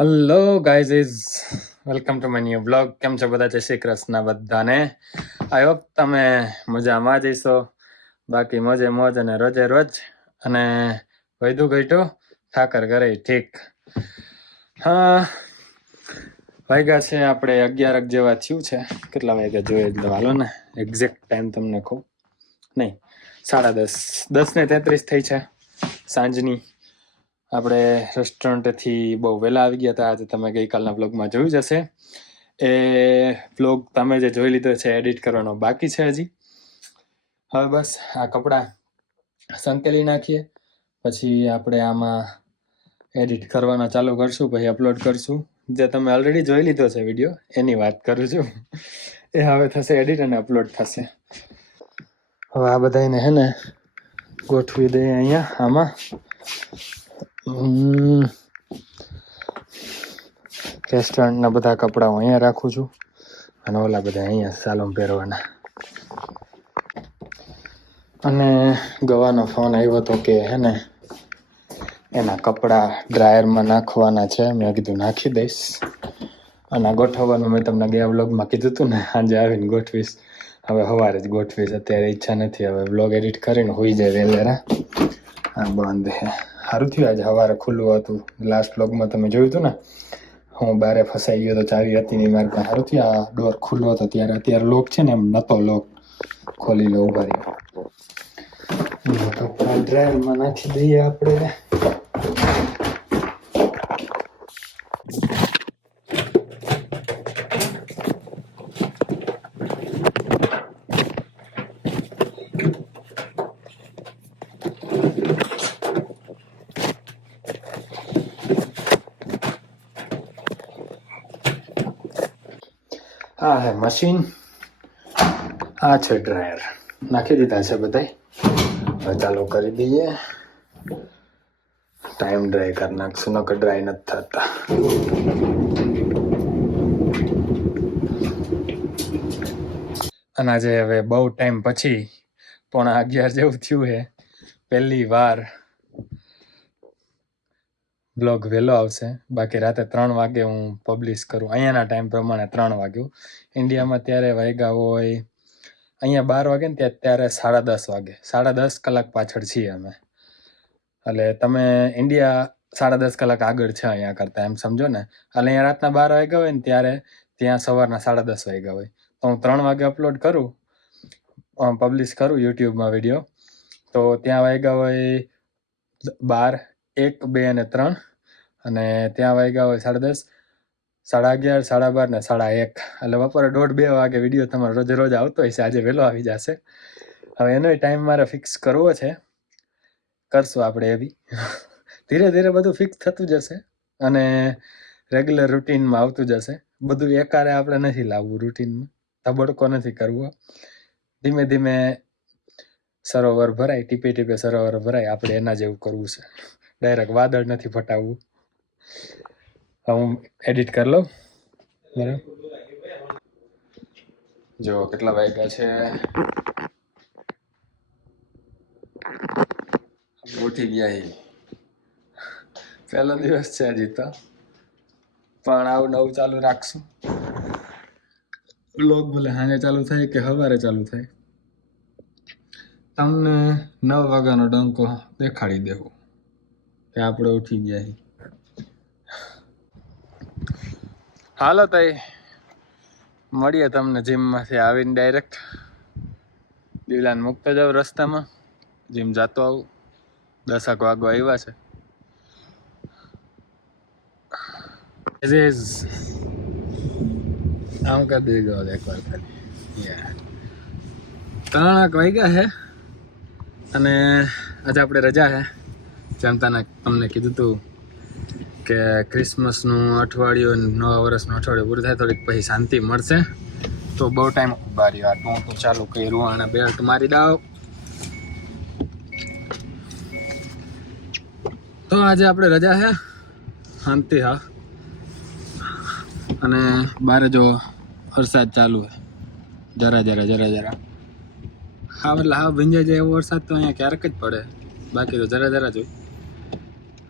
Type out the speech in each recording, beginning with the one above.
Hello guys is welcome to my new blog. કેમ છો બધા? જય શ્રી કૃષ્ણ બધાને. આઈ હોપ તમે મજામાં જઈશો. બાકી મોજે મોજ અને રોજે રોજ અને વૈધું ઘટ્યું ઠાકર કરે ઠીક. હા, વાગ્યા છે આપણે 11 જેવા થયું છે. કેટલા વાગ્યા જોઈએ એટલે હાલો ને એક્ઝેક્ટ ટાઈમ તમને કહું. નહીં, 10:30, 10:33 થઈ છે સાંજની. આપણે રેસ્ટોરન્ટેથી બહુ વહેલા આવી ગયા હતા. આજે તમે ગઈકાલના બ્લોગમાં જોયું જ હશે. એ બ્લોગ તમે જે જોઈ લીધો છે એડિટ કરવાનો બાકી છે હજી. હવે બસ આ કપડાં સંકેલી નાખીએ, પછી આપણે આમાં એડિટ કરવાનો ચાલુ કરશું, પછી અપલોડ કરશું. જે તમે ઓલરેડી જોઈ લીધો છે વિડીયો એની વાત કરું છું. એ હવે થશે એડિટ અને અપલોડ થશે. હવે આ બધાને હે ને ગોઠવી દઈએ અહીંયા આમાં. રેસ્ટોરન્ટના બધા કપડાં હું અહીંયા રાખું છું અને ઓલા બધા અહીંયા સાલોમ પહેરવાના. અને ગવાનો ફોન આવ્યો હતો કે હે ને એના કપડાં ડ્રાયરમાં નાખવાના છે. મેં કીધું નાખી દઈશ. અને ગોઠવવાનું મેં તમને ગયા વ્લોગમાં કીધું હતું ને, સાંજે આવીને ગોઠવીશ. હવે સવારે જ ગોઠવીશ, અત્યારે ઈચ્છા નથી. હવે વ્લોગ એડિટ કરીને હોઈ જાય વહેલેરા. હા, બંધ હે. સારું થયું આજે સવારે ખુલ્લું હતું. લાસ્ટ વ્લોગમાં તમે જોયું હતું ને, હું બારે ફસાઈ ગયો તો ચાવી હતી નહીં મારી પાસે. સારું થયું આ ડોર ખુલ્લો હતો ત્યારે. અત્યારે લોક છે ને એમ નતો લોક. ખોલી લો ઉભા રહ્યો. કપડા ડ્રાયરમાં નાખી દઈએ આપણે. આ હે મશીન, આ છે ડ્રાયર. નાખી દીધા છે બધાય. હવે ચાલુ કરી દઈએ. ટાઈમ ડ્રાય કરી નાખશું, નકર ડ્રાય નથી થતા. અને આજે હવે બહુ ટાઈમ પછી 11:15 જેવું થયું છે. પહેલી વાર બ્લોગ વહેલો આવશે. બાકી રાતે 3 વાગે હું પબ્લિશ કરું. અહીંયાના ટાઈમ પ્રમાણે 3 વાગ્યું. ઇન્ડિયામાં ત્યારે વાગ્યા હોય, અહીંયા 12 વાગે ને ત્યારે 10:30 વાગે. 10.5 કલાક પાછળ છીએ અમે. એટલે તમે ઇન્ડિયા 10.5 કલાક આગળ છે અહીંયા કરતાં, એમ સમજો ને. એટલે અહીંયા રાતના 12 વાગ્યા હોય ને ત્યારે ત્યાં સવારના 10:30 વાગ્યા હોય. તો હું 3 વાગે અપલોડ કરું, પબ્લિશ કરું યુટ્યુબમાં વિડીયો, તો ત્યાં વાગ્યા હોય 12, 1, 2 અને 3. અને ત્યાં વાગ્યા હોય 10:30, 11:30, 12:30 ને 1:30. એટલે બપોરે 1:30-2 વાગે વિડીયો તમારો રોજે રોજ આવતો હોય છે. આજે વહેલો આવી જશે. હવે એનો ટાઈમ મારે ફિક્સ કરવો છે. કરશું આપણે એવી. ધીરે ધીરે બધું ફિક્સ થતું જશે અને રેગ્યુલર રૂટીનમાં આવતું જશે. બધું એકારે આપણે નથી લાવવું રૂટીનમાં. ધબડકો નથી કરવો. ધીમે ધીમે સરોવર ભરાય, ટીપે ટીપે સરોવર ભરાય. આપણે એના જેવું કરવું છે. ડાયરેક્ટ વાદળ નથી ફટાવવું. હું એડિટ કરી લઉં. બરાબર, જો કેટલા વાગ્યા છે. ઉઠી ગયા. પહેલો દિવસ છે હજી તો, પણ આવું નવું ચાલુ રાખશું. બ્લોગ ભલે સાંજે ચાલુ થાય કે સવારે ચાલુ થાય, તમને 9 વાગ્યાનો ડંકો દેખાડી દેવો કે આપણે ઉઠી ગયા. હાલો તઈ મળીએ તમને જીમમાંથી આવીને ડાયરેક્ટ. દિલાને મૂકતા જાવ રસ્તામાં, જીમ જતો આવું. 10 વાગવા આવ્યા છે. આમ કરી દીધો એકવાર ખાલી. 3 વાગ્યા છે અને આજે આપણે રજા છે. જેમ તમને કીધું હતું કે ક્રિસમસનું અઠવાડિયું, નવા વર્ષનું અઠવાડિયું પૂરું થાય થોડીક પછી શાંતિ મળશે. તો બહુ ટાઈમ ઉભા રહ્યો. આ તો ચાલુ કર્યું અને બેલ્ટ મારી દાવ. તો આજે આપણે રજા છે, શાંતિ. હા, અને બારે જો વરસાદ ચાલુ છે. જરા જરા. હા, એટલે હા ભીંજાઈ જાય એવો વરસાદ તો અહીંયા ક્યારેક જ પડે. બાકી તો જરા જ હોય.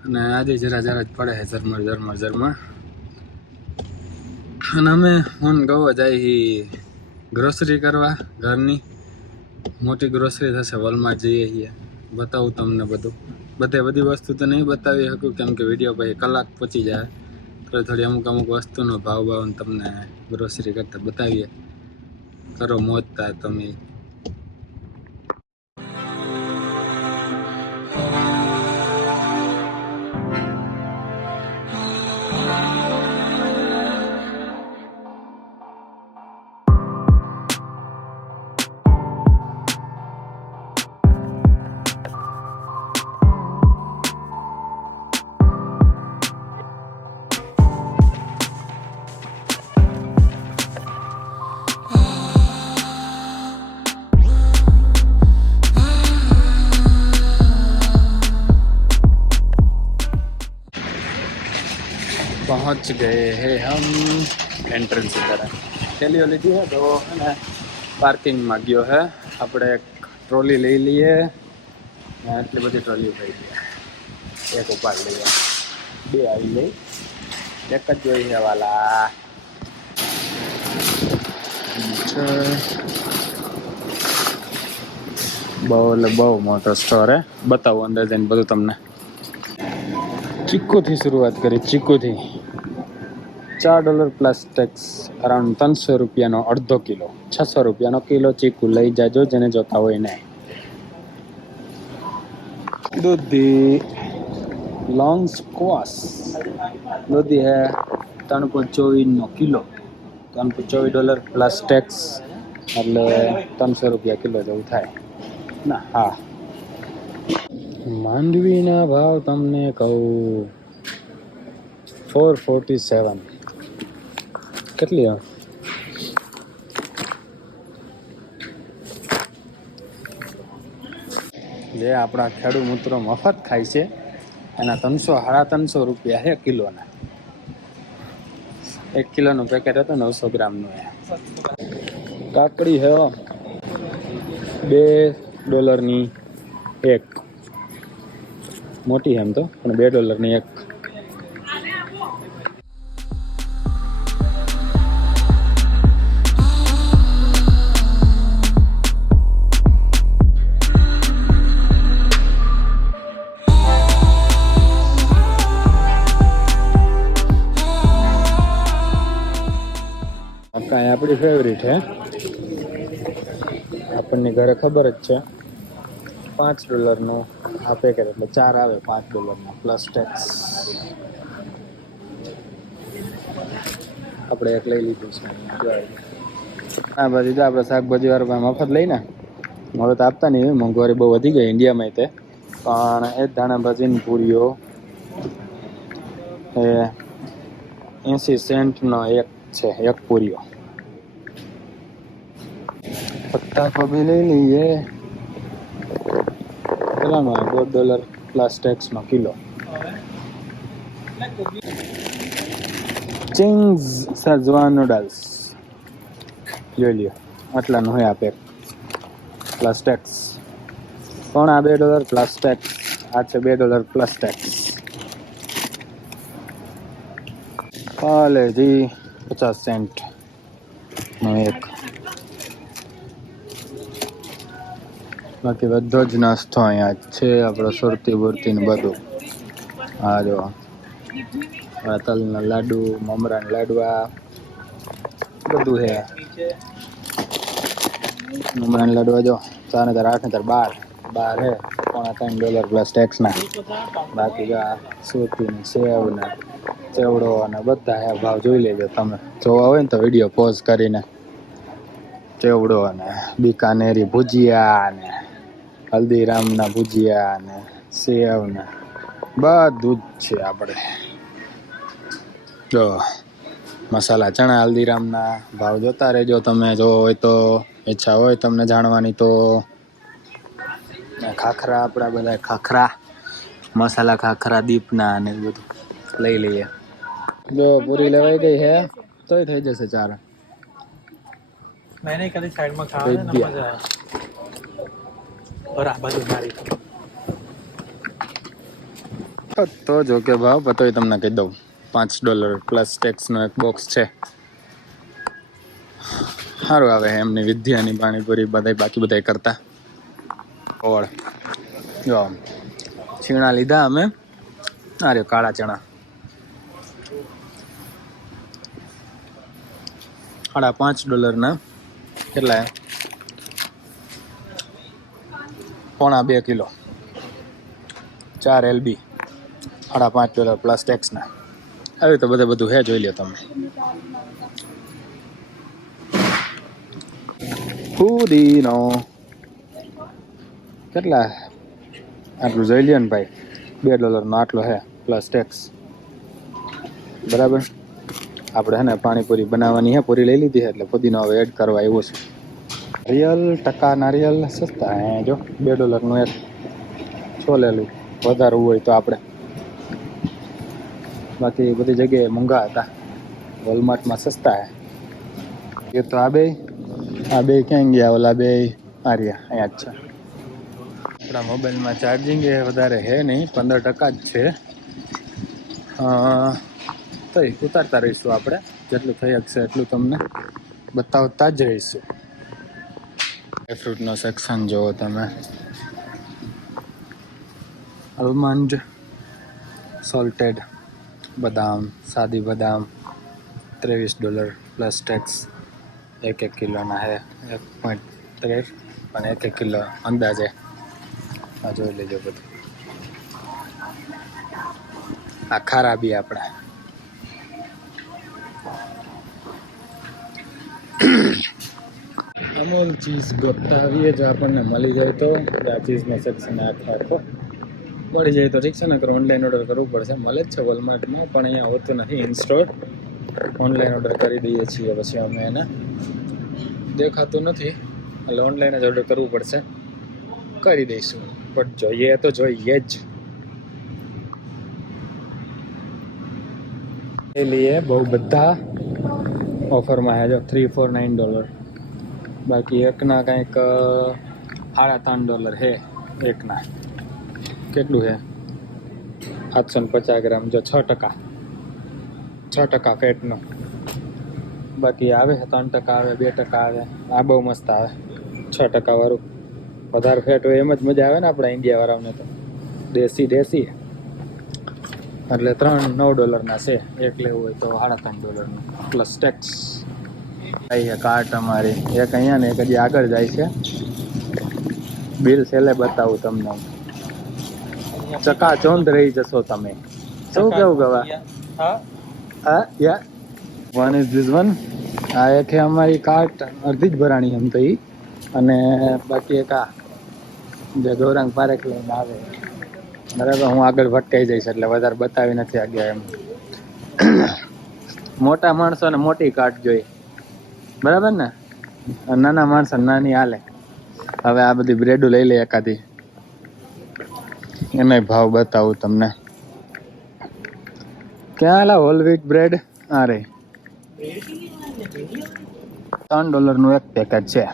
અને આજે જરા જ પડે છે, ઝરમર. અને અમે હું ગવા જાય ગ્રોસરી કરવા ઘરની મોટી ગ્રોસરી થશે વોલમાર્ટ જઈએ છીએ બતાવું તમને બધું બધી વસ્તુ તો નહીં બતાવી શકું કેમ કે વિડીયો પછી કલાક પહોંચી જાય થોડી અમુક વસ્તુનો ભાવ તમને ગ્રોસરી કરતા બતાવીએ કરો મોજતા તમે पहुंच गए हैं हम एंट्रेंस की तरह थैली લીધી है तो है ना पार्किंग में गयो है આપણે એક ટ્રોલી લઈ લઈએ આટલી બધી ટ્રોલી થઈ ગઈ એક ઉપાડ લઈએ બે આવી ગઈ એક જ જોઈએ વાલા બહુ મોટો સ્ટોર હે બતાવું અંદર જઈને બધું તમને ચીકુથી શરૂઆત કરી ચીકુથી $4 પ્લસ ટેક્સ અરાઉન્ડ 300 રૂપિયાનો અડધો કિલો 600 રૂપિયાનો કિલો ચીકુ લઈ જાજો જેને જોતા હોય ને દૂધી લોંગ સ્ક્વોશ દૂધી હે $3.24 કિલો $3.24 પ્લસ ટેક્સ એટલે 300 રૂપિયા કિલો જેવું થાય ના હા માંડવીના ભાવ તમને કહું 447 કેટલી જે આપણા ખેડૂત મિત્રો મફત ખાય છે એના 300-350 રૂપિયા છે કિલોના 1 કિલોનું પેકેટ હતું 900 ગ્રામનું કાકડી હે $2 ની એક મોટી એમ તો પણ $2 ની એક કાંઈ આપણી ફેવરિટ હે આપણને ઘરે ખબર જ છે $5 નું આ પેકેટ એટલે 4 આવે $5 ના પ્લસ ટેક્સ આપણે એક લઈ લીધું છે આ બધી તો આપણે શાકભાજી વાળા મફત લઈને હવે તો આપતા નહીં મોંઘવારી બહુ વધી ગઈ ઇન્ડિયામાં તે પણ એ જ ધાણા ભાજીની પૂરીઓ એ 80 સેન્ટનો એક છે એક પૂરીઓ પત્તા કોબી લઈ લઈએ કેટલાનો $2 પ્લસ ટેક્સનો કિલો ચિંગ્સ સેઝવાન નૂડલ્સ જોઈ લ્યો આટલાનું હોય આ પેક પ્લસ ટેક્સ પણ આ $2 પ્લસ ટેક્સ આ છે $2 પ્લસ ટેક્સ પાલેજી 50 સેન્ટ નો એક બાકી બધો જ નાસ્તો અહીંયા છે આપણો સુરતી બુરતી ને બધું આ જો તલના લાડુ મમરાના લાડવા બધું છે મમરાના લાડવા જો 4,008 ને 12 હે $3 પ્લસ ટેક્સ ના બાકી જો સુરતી ને સેવ ને ચેવડો અને બધા હે ભાવ જોઈ લેજો તમે જોવા હોય ને તો વિડીયો પોઝ કરીને ચેવડો અને બીકાનેરી ભુજિયા ને હલ્દીરામના ભુજિયા ને સેવ ને બધું જ છે આપણે જો મસાલા ચણા હલ્દીરામના ભાવ જોતા રહેજો તમે જો હોય તો ઈચ્છા હોય તમને જાણવાની તો ખાખરા આપણા બધા ખાખરા મસાલા ખાખરા દીપના અને બધું લઈ લઈએ જો પૂરી લેવાઈ ગઈ હે તોય થઈ જશે 4 मैंने कल साइड में खाया ना मजा आया और आ बाजू मारी તો જો કે ભાવ પતોય તમને કહી દઉં $5 પ્લસ ટેક્સનો એક બોક્સ છે સારું આવે એમની વિદ્યાની પાણીપુરી બધા બાકી બધા કરતા. ઓળ જો છીણા લીધા અમે. આ રહ્યો કાળા ચણા $5.5 કેટલા પોણા 2 કિલો 4 LB $5.5 પ્લસ ટેક્સના. આવી તો બધું હે, જોઈ લો તમે. પુદીનો કેટલા આટલું જોઈ લ્યો ને ભાઈ, $2 આટલો હે પ્લસ ટેક્સ. બરાબર. આપણે હે ને પાણીપુરી બનાવવાની હે, પૂરી લઈ લીધી છે એટલે પુદીનો હવે એડ કરવા આવ્યો છે. નારિયેલ ટકા નારિયેલ સસ્તા હે જો, $2 એક છોલેલું. વધારવું હોય તો આપણે, બાકી બધી જગ્યાએ મોંઘા હતા. વોલમાર્ટમાં સસ્તા હે. એ તો આ બે ક્યાં ગયા? ઓલા બે આર્યા અહીંયા જ છે. આપણા મોબાઈલમાં ચાર્જિંગ એ વધારે હે નહીં, 15% જ છે. તો ઉતારતા રહીશું આપણે, જેટલું થઈ શકશે એટલું તમને બતાવતા જ રહીશું. ફ્રૂટનો સેક્શન જુઓ તમે. આલમંડ, સોલ્ટેડ બદામ, સાદી બદામ $23 પ્લસ ટેક્સ. 1 કિલોના હે 1.13, પણ 1 કિલો અંદાજે. આ જોઈ લેજો બધું. આ ખરાબી આપણે અમૂલ ચીઝ ગોતાવીએ જો આપણને મળી જાય તો. આ ચીઝનો સેક્શન આખો મળી જાય તો ઠીક છે, ને ઓનલાઈન ઓર્ડર કરવું પડશે. મળે જ છે વોલમાર્ટમાં, પણ અહીંયા હોતું નથી ઇન સ્ટોર. ઓનલાઈન ઓર્ડર કરી દઈએ છીએ પછી અમે એને, દેખાતું નથી એટલે ઓનલાઈન જ ઓર્ડર કરવું પડશે. કરી દઈશું, બટ જોઈએ તો જોઈએ જ. એ લીએ બહુ બધા ઓફરમાં હે જો, $3 for $9. બાકી એકના કંઈક $3.5 હે એકના. કેટલું હે? 750 ગ્રામ જો, 6% ફેટનો. બાકી આવે 3% આવે, 2% આવે. આ બહુ મસ્ત આવે 6% વાળું. વધારે ફેટ હોય એમ જ મજા આવે ને આપણા ઇન્ડિયા વાળાને તો. દેશી એટલે $9 છે. એક લેવું હોય તો $3.5 પ્લસ ટેક્સ. અહીં કાર્ટ અમારી એક અહીંયા ને એક હજી આગળ જાય છે. બિલ છેલ્લે બતાવું તમને. ચકાચોંધ રહી જશો તમે. શું કેવું ગવા? હા યા વન ઇઝ ધીસ વન. આ એક અમારી કાર્ટ અડધી જ ભરાણી એમ તો. અને બાકી એક આ જે ગૌરાંગ પારેખ લઈને આવે. બરાબર, હું આગળ ભટકાઈ જઈશ એટલે વધારે બતાવી નથી આગળ એમ. મોટા માણસોને મોટી કાર્ટ જોઈ, બરાબર ને? નાના માણસો નાની હાલે. હવે આ બધી બ્રેડો લઈ લે એકાદી, એનો ભાવ બતાવું તમને. ક્યાં આલા હોલ વ્હીટ બ્રેડ? આ રે $3 એક પેકેટ છે,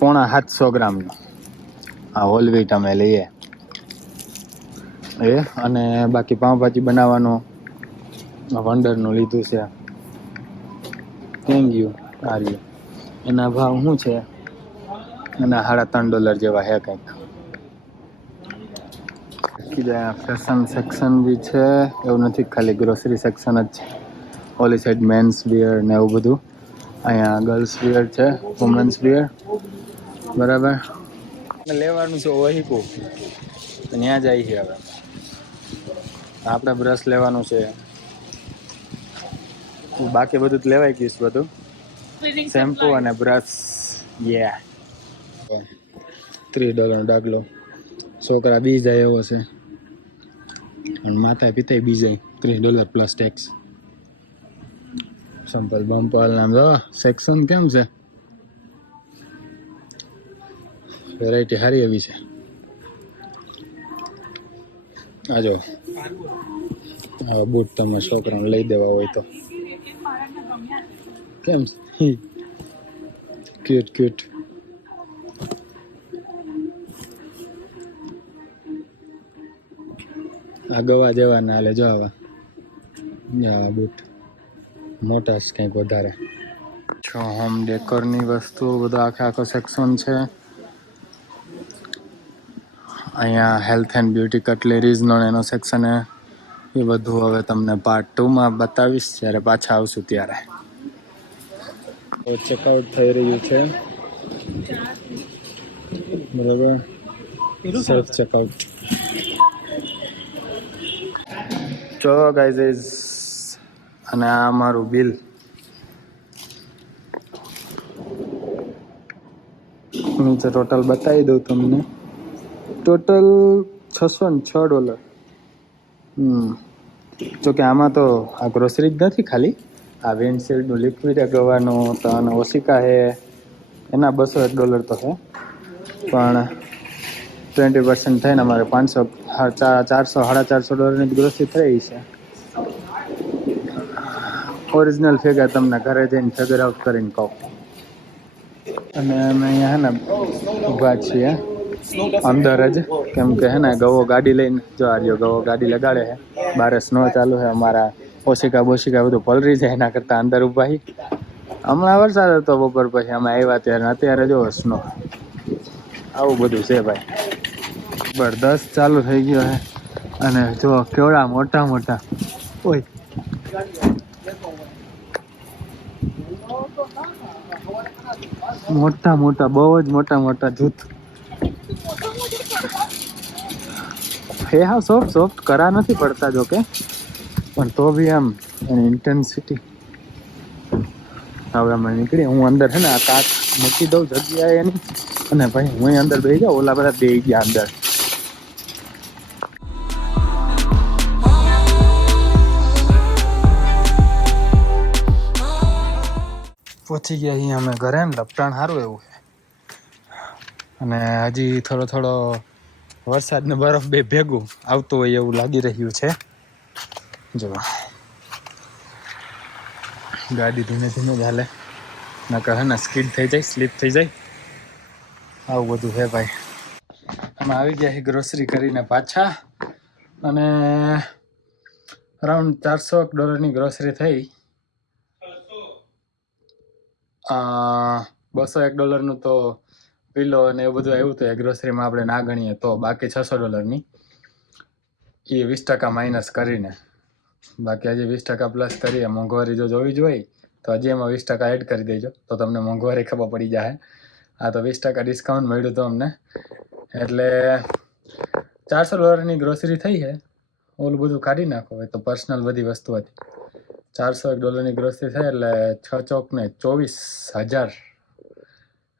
750 ગ્રામનું. આ હોલ વ્હીટ અમે લઈએ એ. અને બાકી પાઉંભાજી બનાવવાનું વંડરનું લીધું છે. Thank you. આ રહ્યું. એના ભાવ શું છે? એના $3.5 જેવા હે કંઈક. ફેશન સેક્શન બી છે એવું નથી, ખાલી ગ્રોસરી સેક્શન જ છે. ઓલી સાઈડ મેન્સ વિયર ને એવું બધું. અહીંયા ગર્લ્સ વિયર છે, વુમન્સ વિયર. બરાબર. લેવાનું છે વહીકું, ત્યાં જાય છે. હવે આપણે બ્રશ લેવાનું છે, બાકી બધું જ લેવાઈ ગયું છે બધું. શેમ્પુ અને બ્રશ. યે $3 ડાગલો. છોકરા બી જાય એવો છે, અને માતા પિતા બી જાય. $30 પ્લસ ટેક્સ. સંપલ બમ્પલ નામ જો સેક્શન કેમ છે? વેરાયટી સારી એવી છે. આ જો બૂટ તમારા છોકરાને લઈ દેવા હોય તો કેમ છે? ક્યુટ. આ ગવા જેવા ના હાલે જો. આવા બૂટ મોટા જ કંઈક વધારે. જો હોમ ડેકોરની વસ્તુઓ બધો આખો સેક્શન છે. અહીંયા હેલ્થ એન્ડ બ્યુટી કટલેરીઝનો એનો સેક્શન છે. એ બધું હવે તમને પાર્ટ 2માં બતાવીશ જ્યારે પાછા આવશું ત્યારે. ચેકઆઉટ થઈ રહ્યું છે બરાબર, સેલ્ફ ચેકઆઉટ. ચલો ગાઈઝ, અને આ મારું બિલ. નીચે ટોટલ બતાવી દઉં તમને. ટોટલ $606. જોકે આમાં તો આ ગ્રોસરી જ નથી, ખાલી આ વિન્ડશીલ્ડનું લિક્વિડ ગવાનું તો અને ઓશિકા છે એના $201 તો છે, પણ 20% થઈને અમારે $400-450 ગ્રોસરી થઈ છે. ઓરિજિનલ ફિગર તમને ઘરે જઈને ફિગર આઉટ કરીને કહું. અને અમે અહીંયા હે ને ઊભા છીએ અંદર જ, કેમ કે હે ને ગવો ગાડી લઈને જો આ રહ્યો ગવો ગાડી લગાડે છે. બારે સ્નો ચાલુ છે, અમારા ઓશિકા બોશિકા બધું પલરી જાય એના કરતાં અંદર ઊભા હી. હમણાં વરસાદ હતો બપોર પછી અમે આવ્યા ત્યારે, અત્યારે જો સ્નો. આવું બધું છે ભાઈ. જબરદસ્ત ચાલુ થઈ ગયો છે. અને જો કેવડા મોટા મોટા ઓય મોટા મોટા, બહુ જ મોટા મોટા જૂથ. હે હા, સોફ્ટ કરા નથી પડતા જોકે, પણ તો બી આમ એની ઇન્ટેન્સિટી. હવે અમે નીકળી, હું અંદર છે ને આ કાચ મૂકી દઉં જગ્યાએ એની, અને ભાઈ હું અંદર બેસી જાઉં. ઓલા બધા બેસી ગયા અંદર. પહોંચી ગયા અહીંયા અમે ઘરે ને. લપટાણ સારું એવું છે, અને હજી થોડો થોડો વરસાદ ને બરફ બે ભેગું આવતું હોય એવું લાગી રહ્યું છે. જો ગાડી ધીમે ધીમે જ હાલે, નકર હે ને સ્કીડ થઈ જાય, સ્લીપ થઈ જાય. આવું બધું છે ભાઈ. અમે આવી ગયા છીએ ગ્રોસરી કરીને પાછા, અને અરાઉન્ડ $400 ગ્રોસરી થઈ. $201 તો પિલો અને એવું બધું આવ્યું હતું એ ગ્રોસરીમાં, આપણે ના ગણીએ તો. બાકી $600 એ 20% માઇનસ કરીને. બાકી હજી 20% પ્લસ કરીએ. મોંઘવારી જો જોવી જ હોય તો હજી એમાં 20% એડ કરી દેજો, તો તમને મોંઘવારી ખબર પડી જાય. આ તો 20% ડિસ્કાઉન્ટ મળ્યું હતું અમને, એટલે $400 ગ્રોસરી થઈ છે. ઓલું બધું કાઢી નાખો હોય તો પર્સનલ બધી વસ્તુ હતી. $401 ગ્રોસરી થાય એટલે 6 ચોક ને 24,000,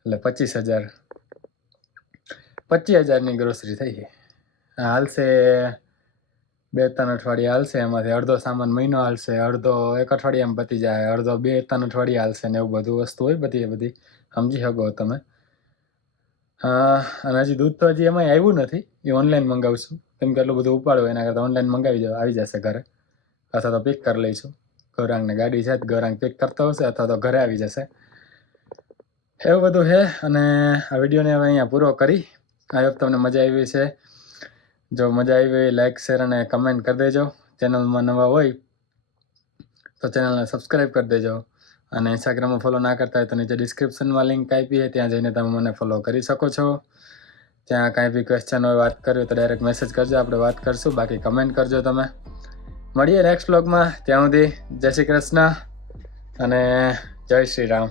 એટલે 25,000. 25,000 ગ્રોસરી થઈ છે. હાલશે 2-3 અઠવાડિયા હાલશે. એમાંથી અડધો સામાન મહિનો હાલશે, અડધો 1 અઠવાડિયામાં પતી જાય, અડધો 2-3 અઠવાડિયા હાલશે ને એવું બધું વસ્તુ હોય બધી સમજી શકો તમે. અને હજી દૂધ તો હજી એમાંય આવ્યું નથી, એ ઓનલાઈન મંગાવશું, કેમ કે એટલું બધું ઉપાડવું એના કરતાં ઓનલાઈન મંગાવી દો, આવી જશે ઘરે. અથવા તો પિક કરી લઈશું. ગૌરાંગને ગાડી છે, ગૌરાંગ પિક કરતો હશે અથવા તો ઘરે આવી જશે. એવું બધું છે. અને આ વિડીયોને હવે અહીંયા પૂરો કરી. આઈ હોપ તમને મજા આવી છે. જો મજા આવી લાઈક, શેર અને કમેન્ટ કરી દેજો. ચેનલમાં નવા હોય તો ચેનલને સબસ્ક્રાઈબ કરી દેજો. અને ઇન્સ્ટાગ્રામમાં ફોલો ના કરતા હોય તો નીચે ડિસ્ક્રિપ્શનમાં લિંક આપી છે, ત્યાં જઈને તમે મને ફોલો કરી શકો છો. ત્યાં કાંઈ બી ક્વેશ્ચન હોય, વાત કરવી તો ડાયરેક્ટ મેસેજ કરજો, આપણે વાત કરશું. બાકી કમેન્ટ કરજો તમે. મળીએ નેક્સ્ટ વ્લોગમાં. ત્યાં સુધી જય શ્રી કૃષ્ણ અને જય શ્રી રામ.